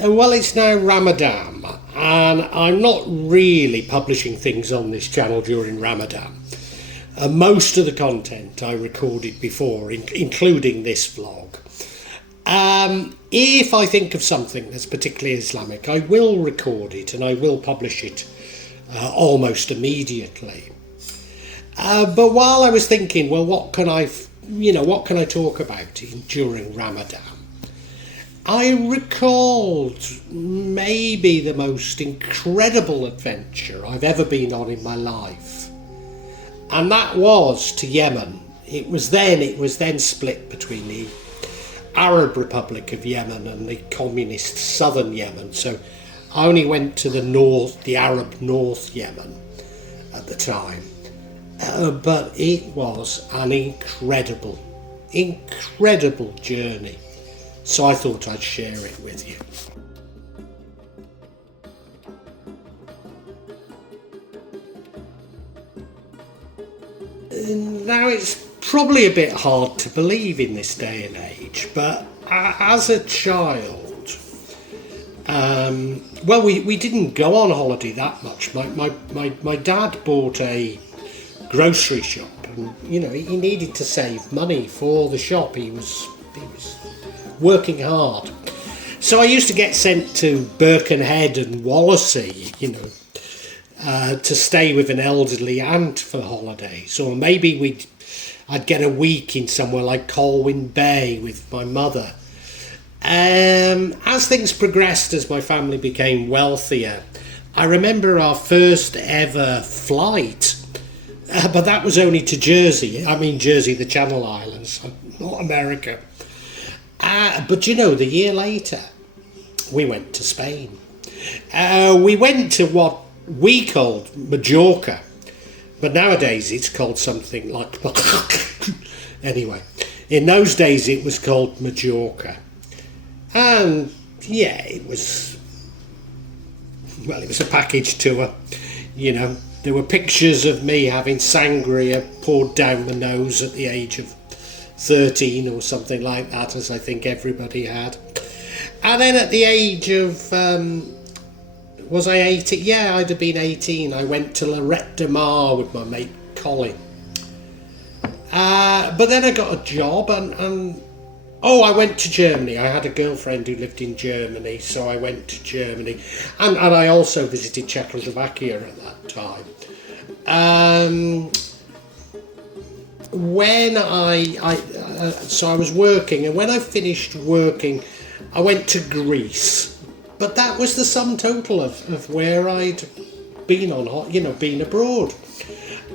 Well, it's now Ramadan, and I'm not really publishing things on this channel during Ramadan. Most of the content I recorded before, including this vlog. If I think of something that's particularly Islamic, I will record it and I will publish it almost immediately. But while I was thinking, well, what can I talk about during Ramadan? I recalled maybe the most incredible adventure I've ever been on in my life, and that was to Yemen. It was then split between the Arab Republic of Yemen and the communist southern Yemen. So I only went to the Arab North Yemen at the time, but it was an incredible journey. So I thought I'd share it with you. Now, it's probably a bit hard to believe in this day and age, but as a child, we didn't go on holiday that much. My dad bought a grocery shop, and he needed to save money for the shop. He was working hard, so I used to get sent to Birkenhead and Wallasey, to stay with an elderly aunt for holidays, or maybe I'd get a week in somewhere like Colwyn Bay with my mother. As things progressed, as my family became wealthier, I remember our first ever flight, but that was only to Jersey. I mean Jersey, the Channel Islands, not America. But the year later, we went to Spain. We went to what we called Majorca, but nowadays it's called something like... Anyway, in those days it was called Majorca. And yeah, it was a package tour. There were pictures of me having sangria poured down the nose at the age of 13 or something like that, as I think everybody had. And then at the age of was I 18? Yeah, I'd have been 18. I went to Lorette de Mar with my mate Colin. But then I got a job and I went to Germany. I had a girlfriend who lived in Germany, so I went to Germany. And I also visited Czechoslovakia at that time. When so I was working, and when I finished working, I went to Greece. But that was the sum total of where I'd been been abroad.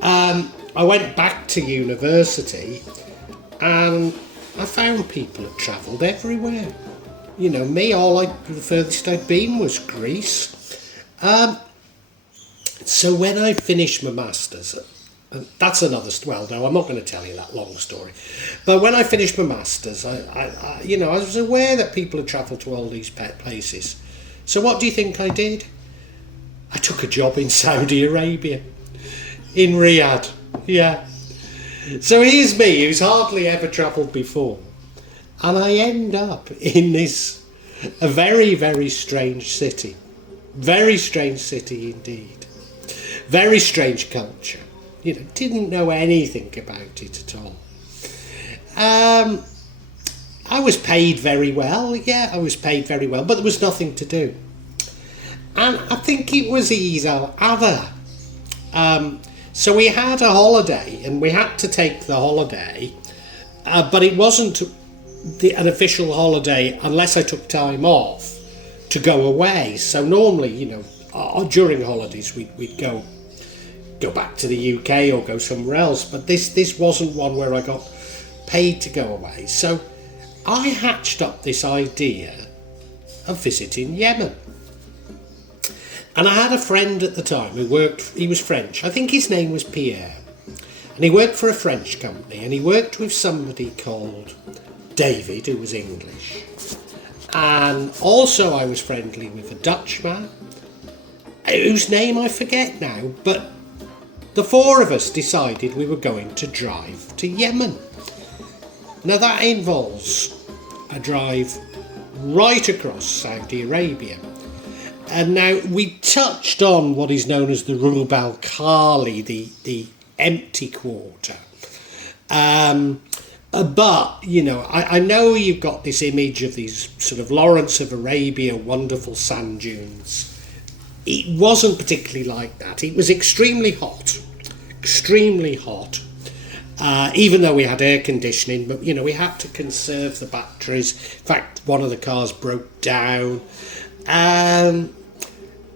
I went back to university, and I found people had travelled everywhere. The furthest I'd been was Greece. So when I finished my masters, that's another. Well, no, I'm not going to tell you that long story. But when I finished my masters, I was aware that people had travelled to all these places. So what do you think I did? I took a job in Saudi Arabia, in Riyadh. Yeah. So here's me, who's hardly ever travelled before, and I end up in a very, very strange city. Very strange city indeed. Very strange culture. Didn't know anything about it at all. I was paid very well. Yeah, I was paid very well, but there was nothing to do. And I think it was Eid al Adha. So we had a holiday, and we had to take the holiday, but it wasn't an official holiday unless I took time off to go away. So normally, during holidays, we'd go back to the UK or go somewhere else, but this wasn't one where I got paid to go away. So I hatched up this idea of visiting Yemen. And I had a friend at the time he was French. I think his name was Pierre. And he worked for a French company, and he worked with somebody called David, who was English. And also I was friendly with a Dutchman, whose name I forget now, but the four of us decided we were going to drive to Yemen. Now that involves a drive right across Saudi Arabia. And now we touched on what is known as the Rub al Khali, the empty quarter. But, you know, I know you've got this image of these sort of Lawrence of Arabia, wonderful sand dunes. It wasn't particularly like that. It was extremely hot, even though we had air conditioning, but, you know, we had to conserve the batteries. In fact, one of the cars broke down.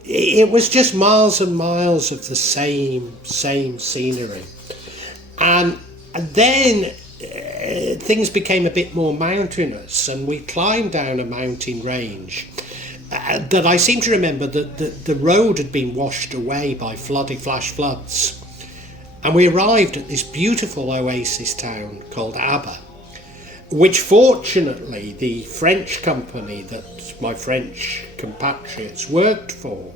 It was just miles and miles of the same scenery. And then things became a bit more mountainous, and we climbed down a mountain range that I seem to remember that the road had been washed away by flash floods. And we arrived at this beautiful oasis town called Abha, which fortunately the French company that my French compatriots worked for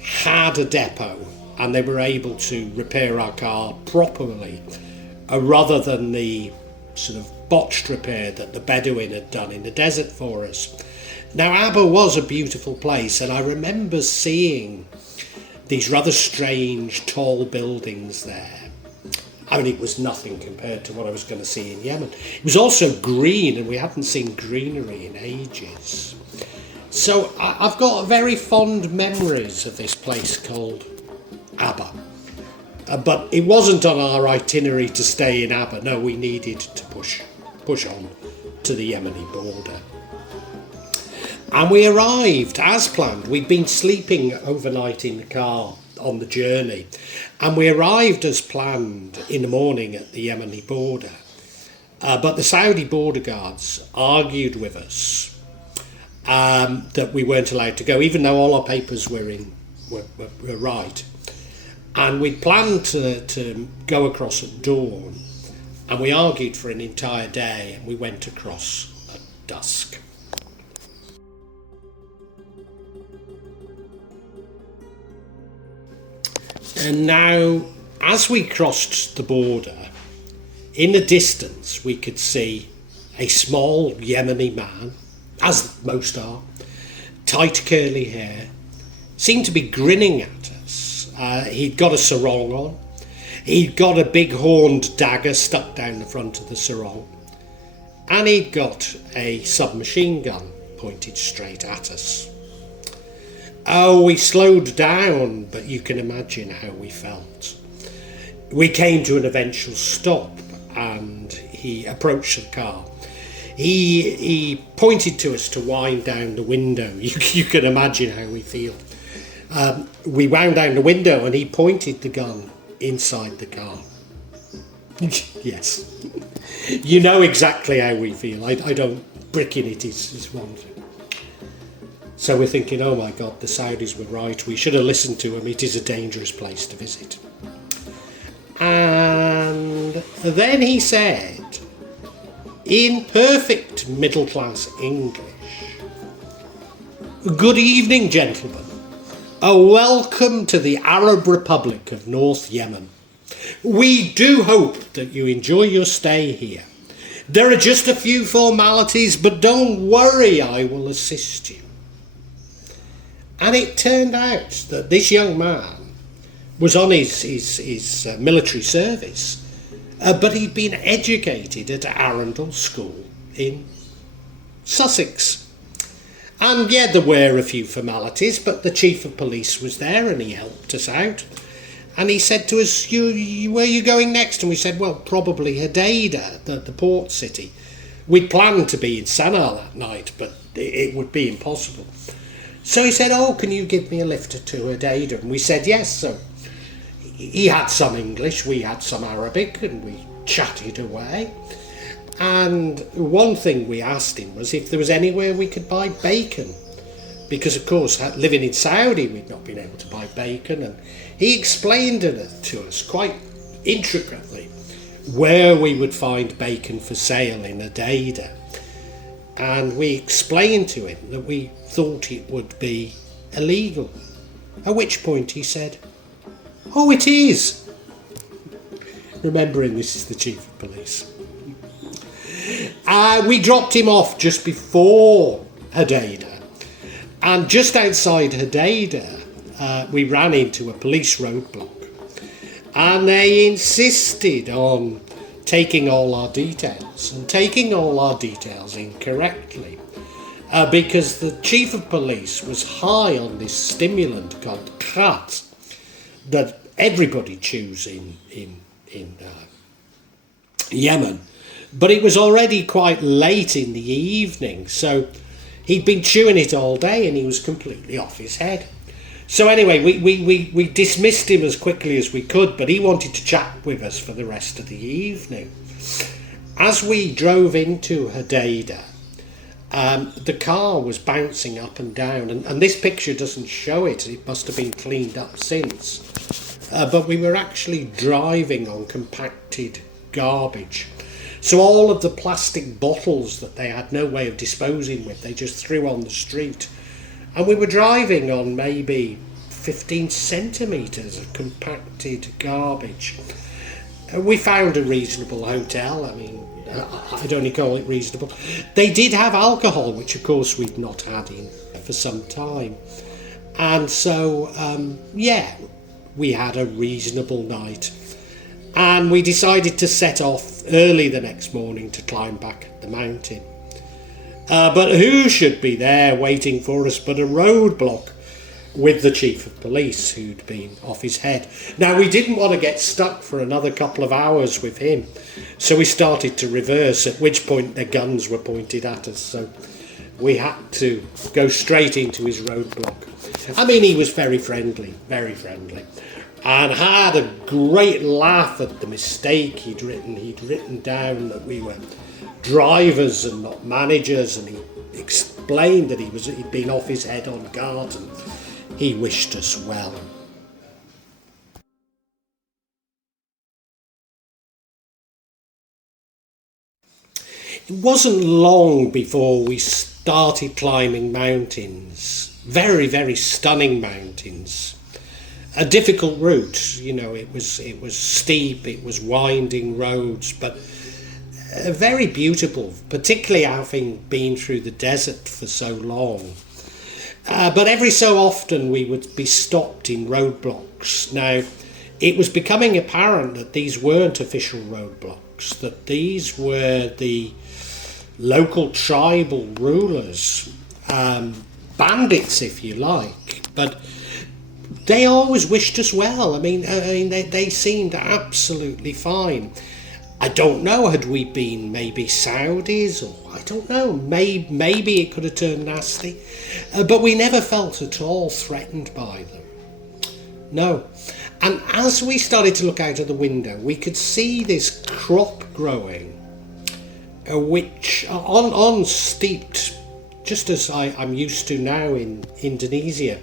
had a depot, and they were able to repair our car properly, rather than the sort of botched repair that the Bedouin had done in the desert for us. Now, Abha was a beautiful place, and I remember seeing these rather strange tall buildings there. I mean, it was nothing compared to what I was going to see in Yemen. It was also green, and we hadn't seen greenery in ages. So I've got very fond memories of this place called Abha. But it wasn't on our itinerary to stay in Abha. No, we needed to push on to the Yemeni border. And we arrived as planned. We'd been sleeping overnight in the car on the journey, and we arrived as planned in the morning at the Yemeni border. But the Saudi border guards argued with us that we weren't allowed to go, even though all our papers were right. And we planned to go across at dawn, and we argued for an entire day, and we went across at dusk. And now, as we crossed the border, in the distance we could see a small Yemeni man, as most are, tight curly hair, seemed to be grinning at us. He'd got a sarong on. He'd got a big horned dagger stuck down the front of the sarong. And he'd got a submachine gun pointed straight at us. Oh, we slowed down, but you can imagine how we felt. We came to an eventual stop, and he approached the car. He pointed to us to wind down the window. You can imagine how we feel. We wound down the window, and he pointed the gun inside the car. Yes. You know exactly how we feel. I don't... Bricking it is one thing. So we're thinking, oh my God, the Saudis were right. We should have listened to them. It is a dangerous place to visit. And then he said, in perfect middle-class English, "Good evening, gentlemen. Welcome to the Arab Republic of North Yemen. We do hope that you enjoy your stay here. There are just a few formalities, but don't worry, I will assist you." And it turned out that this young man was on his military service, but he'd been educated at Arundel School in Sussex. And yeah, there were a few formalities, but the chief of police was there and he helped us out. And he said to us, where are you going next? And we said, well, probably Hodeidah, the port city. We'd planned to be in Sana'a that night, but it would be impossible. So he said, oh, can you give me a lift to Hodeidah? And we said yes. So he had some English, we had some Arabic, and we chatted away. And one thing we asked him was if there was anywhere we could buy bacon. Because, of course, living in Saudi, we'd not been able to buy bacon. And he explained it to us quite intricately where we would find bacon for sale in Hodeidah. And we explained to him that we thought it would be illegal. At which point he said, oh, it is. Remembering this is the chief of police. We dropped him off just before Hodeidah. And just outside Hodeidah, we ran into a police roadblock. And they insisted on taking all our details, and taking all our details incorrectly. Because the chief of police was high on this stimulant called khat that everybody chews in Yemen. But it was already quite late in the evening, so he'd been chewing it all day and he was completely off his head. So anyway, we dismissed him as quickly as we could, but he wanted to chat with us for the rest of the evening. As we drove into Hodeidah, the car was bouncing up and down, and this picture doesn't show it. It must have been cleaned up since. But we were actually driving on compacted garbage. So all of the plastic bottles that they had no way of disposing with, they just threw on the street. And we were driving on maybe 15 centimetres of compacted garbage. We found a reasonable hotel. I mean, I'd only call it reasonable. They did have alcohol, which of course we'd not had in for some time. And so, we had a reasonable night. And we decided to set off early the next morning to climb back the mountain. But who should be there waiting for us but a roadblock with the chief of police, who'd been off his head. Now, we didn't want to get stuck for another couple of hours with him, so we started to reverse, at which point their guns were pointed at us, so we had to go straight into his roadblock. I mean, he was very friendly, and had a great laugh at the mistake he'd written. He'd written down that we were drivers and not managers, and he explained that he'd been off his head on guard, and he wished us well. It wasn't long before we started climbing mountains, very, very stunning mountains. A difficult route, it was steep, it was winding roads, but very beautiful, particularly having been through the desert for so long. But every so often we would be stopped in roadblocks. Now, it was becoming apparent that these weren't official roadblocks, that these were the local tribal rulers, bandits if you like, but they always wished us well. I mean, they seemed absolutely fine. I don't know, had we been maybe Saudis, or I don't know, maybe it could have turned nasty, but we never felt at all threatened by them. No. And as we started to look out of the window, we could see this crop growing, which on steeped, just as I'm used to now in Indonesia,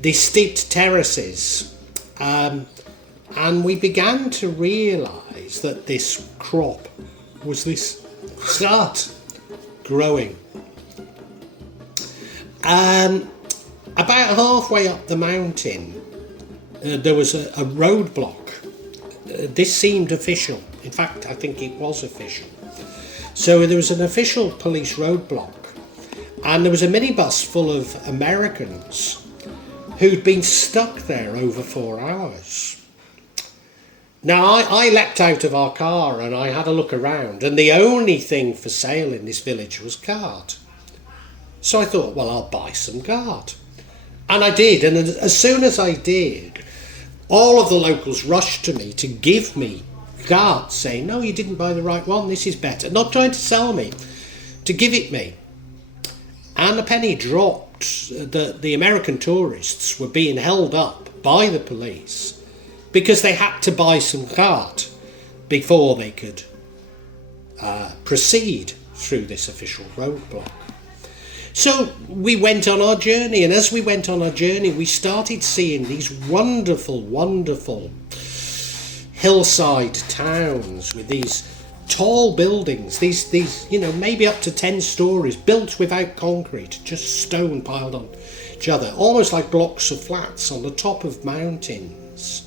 these steeped terraces, and we began to realise that this crop was start growing. About halfway up the mountain, there was a roadblock. This seemed official. In fact, I think it was official. So there was an official police roadblock, and there was a minibus full of Americans who'd been stuck there over 4 hours. Now, I leapt out of our car and I had a look around, and the only thing for sale in this village was guard. So I thought, well, I'll buy some guard. And I did, and as soon as I did, all of the locals rushed to me to give me guard, saying, no, you didn't buy the right one, this is better. Not trying to sell me, to give it me. And the penny dropped. The American tourists were being held up by the police because they had to buy some guard before they could proceed through this official roadblock. So we went on our journey, and as we went on our journey, we started seeing these wonderful, wonderful hillside towns with these tall buildings, these maybe up to 10 stories, built without concrete, just stone piled on each other, almost like blocks of flats on the top of mountains.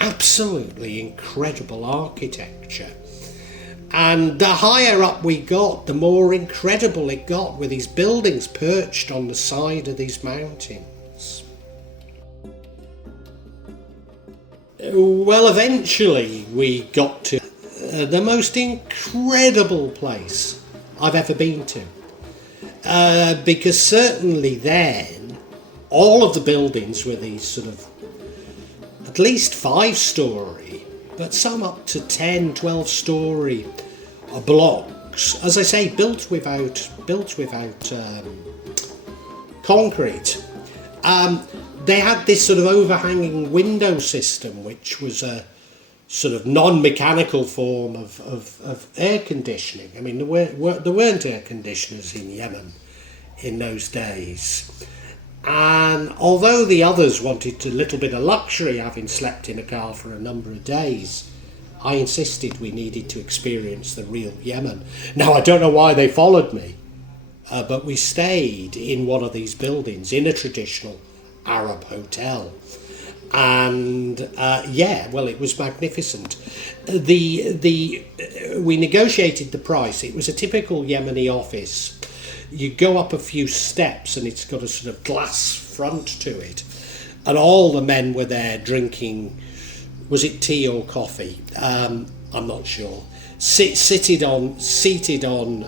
Absolutely incredible architecture. And the higher up we got, the more incredible it got, with these buildings perched on the side of these mountains. Well, eventually we got to the most incredible place I've ever been to. Because certainly then, all of the buildings were these sort of at least 5-storey, but some up to 10, 12-storey blocks. As I say, built without concrete. They had this sort of overhanging window system, which was a sort of non-mechanical form of air conditioning. I mean, there weren't air conditioners in Yemen in those days. And although the others wanted a little bit of luxury, having slept in a car for a number of days, I insisted we needed to experience the real Yemen. Now, I don't know why they followed me, but we stayed in one of these buildings in a traditional Arab hotel. And it was magnificent. We negotiated the price. It was a typical Yemeni office. You go up a few steps and it's got a sort of glass front to it, and all the men were there drinking, was it tea or coffee? I'm not sure. Seated on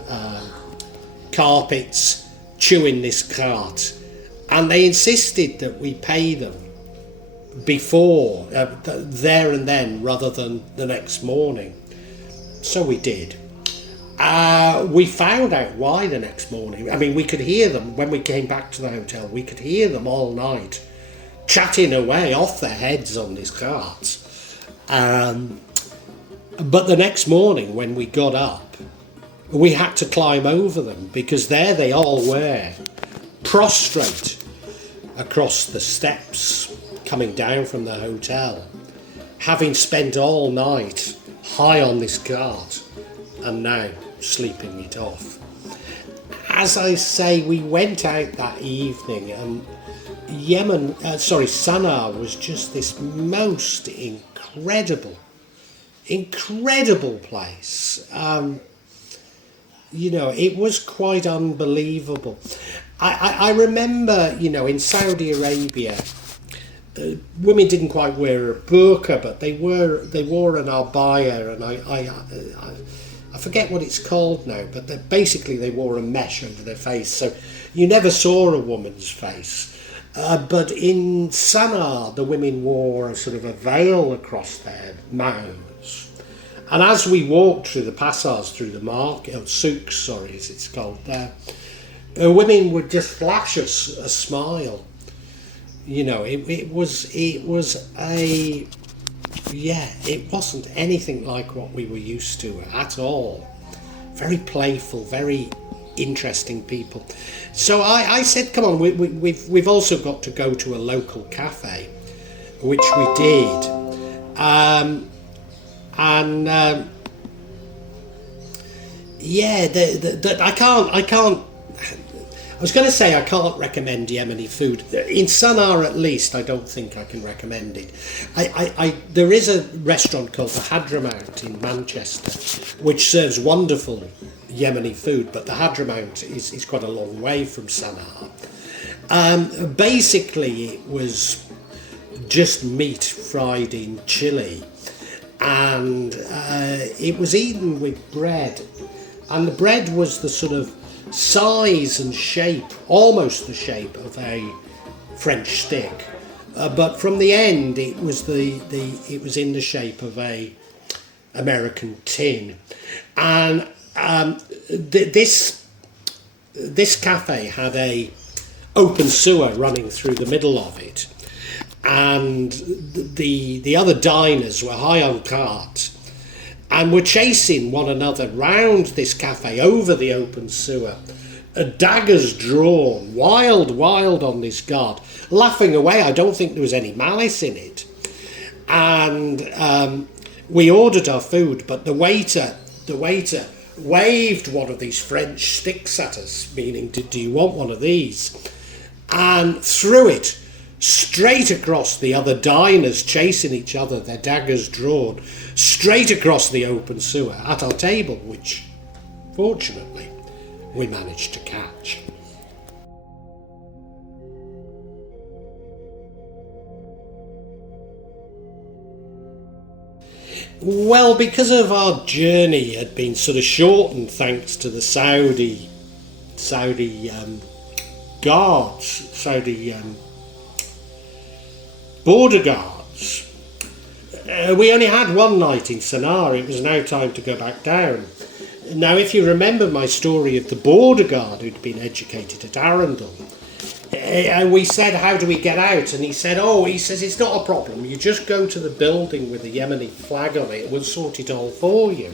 carpets, chewing this cart, and they insisted that we pay them before, there and then, rather than the next morning. So we did. We found out why the next morning. I mean, we could hear them when we came back to the hotel. We could hear them all night chatting away off their heads on this cart. But the next morning when we got up, we had to climb over them, because there they all were, prostrate across the steps coming down from the hotel, having spent all night high on this cart and now sleeping it off. As I say, we went out that evening, and Sana'a was just this most incredible place. It was quite unbelievable. I remember, in Saudi Arabia, women didn't quite wear a burqa, but they wore an abaya, and I forget what it's called now, but basically they wore a mesh over their face, so you never saw a woman's face. But in Sana'a, the women wore a sort of a veil across their mouths. And as we walked through the passage, through the market, souks, as it's called there, women would just flash us a smile. It wasn't anything like what we were used to at all. Very playful, very interesting people. So I said, come on, we've also got to go to a local cafe, which we did. I was going to say I can't recommend Yemeni food. In Sana'a, at least, I don't think I can recommend it. There is a restaurant called the Hadramaut in Manchester, which serves wonderful Yemeni food, but the Hadramaut is quite a long way from Sana'a. Basically, it was just meat fried in chili, and it was eaten with bread, and the bread was the sort of size and shape, almost the shape of a French stick, but from the end it was it was in the shape of a American tin. And this cafe had a open sewer running through the middle of it, and the other diners were high on cart and were chasing one another round this cafe over the open sewer, daggers drawn, wild on this guard, laughing away. I don't think there was any malice in it. And we ordered our food, but the waiter waved one of these French sticks at us, meaning, do you want one of these? And threw it straight across the other diners chasing each other, their daggers drawn, straight across the open sewer at our table, which, fortunately, we managed to catch. Well, because of our journey had been sort of shortened thanks to the Saudi guards, Saudi border guards. We only had one night in Sana'a. It was now time to go back down. Now, if you remember my story of the border guard who'd been educated at Arundel, and we said, how do we get out? And he said, it's not a problem. You just go to the building with the Yemeni flag on it. We'll sort it all for you.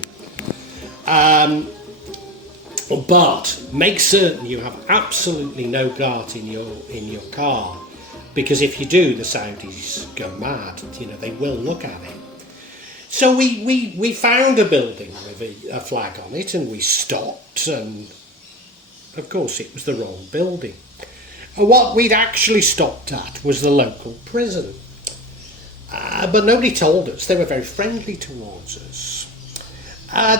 But make certain you have absolutely no dart in your car, because if you do, the Saudis go mad. They will look at it. So we found a building with a flag on it, and we stopped, and of course it was the wrong building. What we'd actually stopped at was the local prison. But nobody told us. They were very friendly towards us.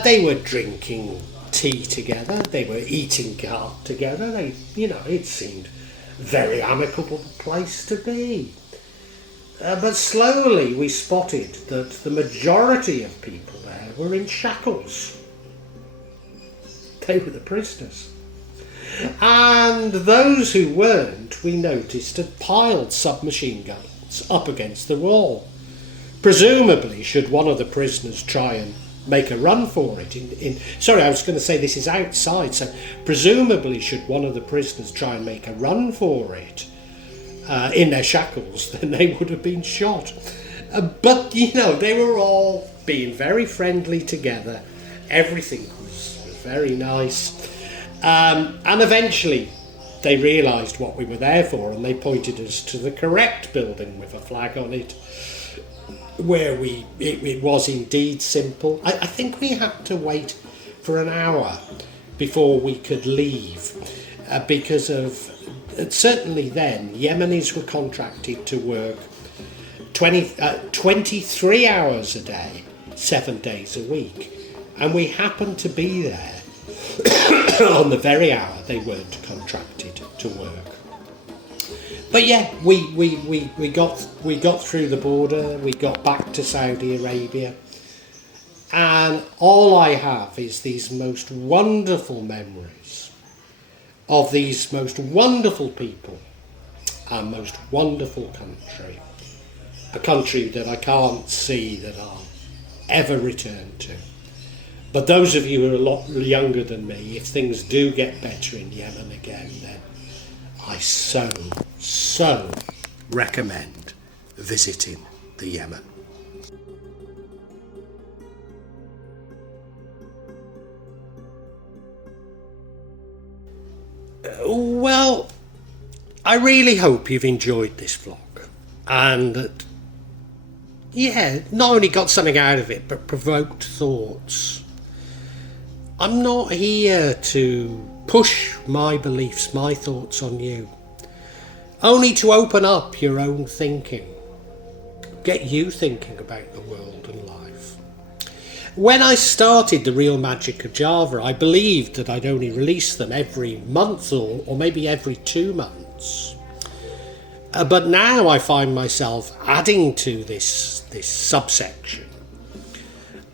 They were drinking tea together. They were eating carp together. It seemed a very amicable place to be. But slowly we spotted that the majority of people there were in shackles. They were the prisoners. And those who weren't, we noticed, had piled submachine guns up against the wall. Presumably, should one of the prisoners try and make a run for it. Sorry, I was going to say this is outside, so presumably should one of the prisoners try and make a run for it in their shackles, then they would have been shot. But, they were all being very friendly together. Everything was very nice. And eventually they realised what we were there for, and they pointed us to the correct building with a flag on it, where it was indeed simple. I think we had to wait for an hour before we could leave, because of certainly then Yemenis were contracted to work 23 hours a day, 7 days a week, and we happened to be there on the very hour they weren't contracted to work. But yeah, we got through the border, we got back to Saudi Arabia, and all I have is these most wonderful memories of these most wonderful people and most wonderful country. A country that I can't see that I'll ever return to. But those of you who are a lot younger than me, if things do get better in Yemen again, then I so recommend visiting the Yemen. Well, I really hope you've enjoyed this vlog, and that, not only got something out of it, but provoked thoughts. I'm not here to push my beliefs, my thoughts on you, only to open up your own thinking, get you thinking about the world and life. When I started The Real Magic of Java, I believed that I'd only release them every month or maybe every 2 months. But now I find myself adding to this subsection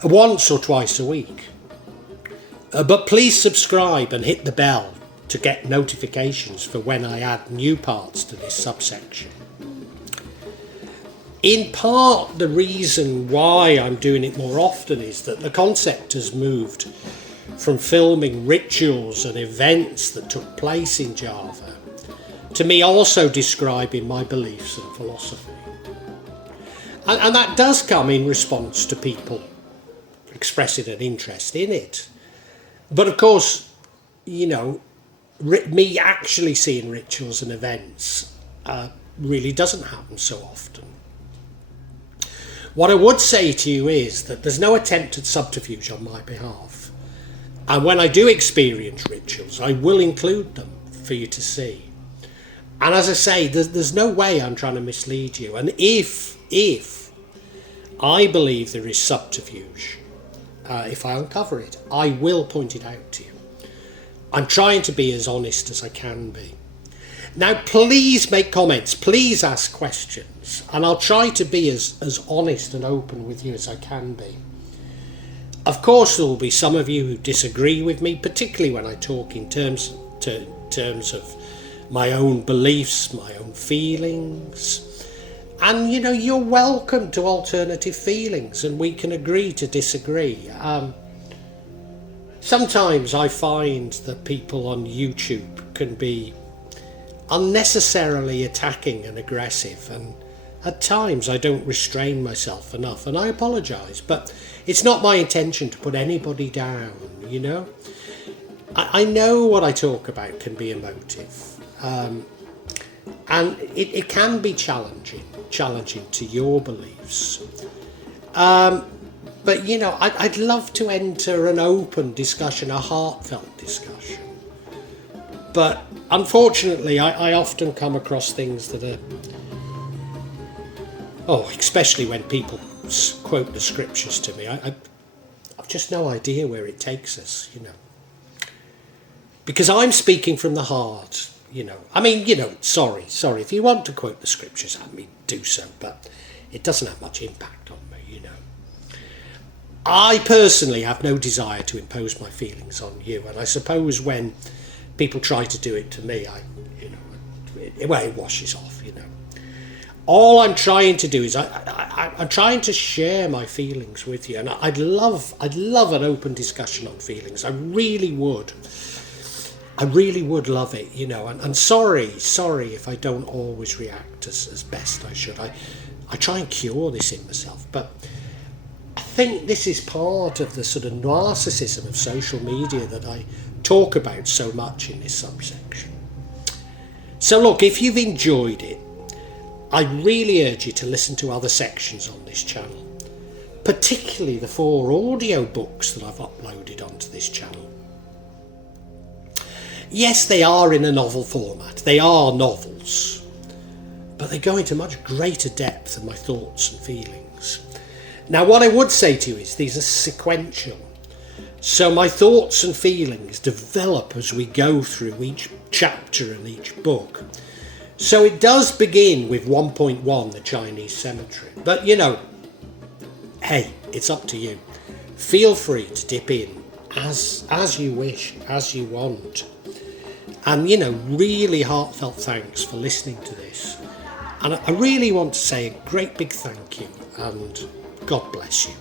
once or twice a week. But please subscribe and hit the bell to get notifications for when I add new parts to this subsection. In part, the reason why I'm doing it more often is that the concept has moved from filming rituals and events that took place in Java to me also describing my beliefs and philosophy. And that does come in response to people expressing an interest in it. But of course, me actually seeing rituals and events really doesn't happen so often. What I would say to you is that there's no attempt at subterfuge on my behalf. And when I do experience rituals, I will include them for you to see. And as I say, there's no way I'm trying to mislead you. And if I believe there is subterfuge, if I uncover it, I will point it out to you. I'm trying to be as honest as I can be. Now, please make comments, please ask questions, and I'll try to be as honest and open with you as I can be. Of course, there will be some of you who disagree with me, particularly when I talk in terms of my own beliefs, my own feelings. And, you know, you're welcome to alternative feelings, and we can agree to disagree. Sometimes I find that people on YouTube can be unnecessarily attacking and aggressive, and at times I don't restrain myself enough, and I apologise, but it's not my intention to put anybody down, you know. I know what I talk about can be emotive, and it can be challenging to your beliefs. But, you know, I'd love to enter an open discussion, a heartfelt discussion. But unfortunately, I often come across things that are... especially when people quote the scriptures to me. I've just no idea where it takes us, you know. Because I'm speaking from the heart, you know. I mean, you know, sorry. If you want to quote the scriptures at me, do so. But it doesn't have much impact on me, you know. I personally have no desire to impose my feelings on you. And I suppose when people try to do it to me, it washes off, you know. All I'm trying to do is I'm trying to share my feelings with you, and I'd love an open discussion on feelings. I really would love it, you know. And sorry if I don't always react as best I should. I try and cure this in myself, but I think this is part of the sort of narcissism of social media that I talk about so much in this subsection. So look, if you've enjoyed it, I really urge you to listen to other sections on this channel, particularly the 4 audio books that I've uploaded onto this channel. Yes, they are in a novel format, they are novels, but they go into much greater depth than my thoughts and feelings. Now, what I would say to you is these are sequential, so my thoughts and feelings develop as we go through each chapter and each book. So it does begin with 1.1, the Chinese cemetery. But, you know, hey, it's up to you. Feel free to dip in as you wish, as you want. And, you know, really heartfelt thanks for listening to this. And I really want to say a great big thank you, and God bless you.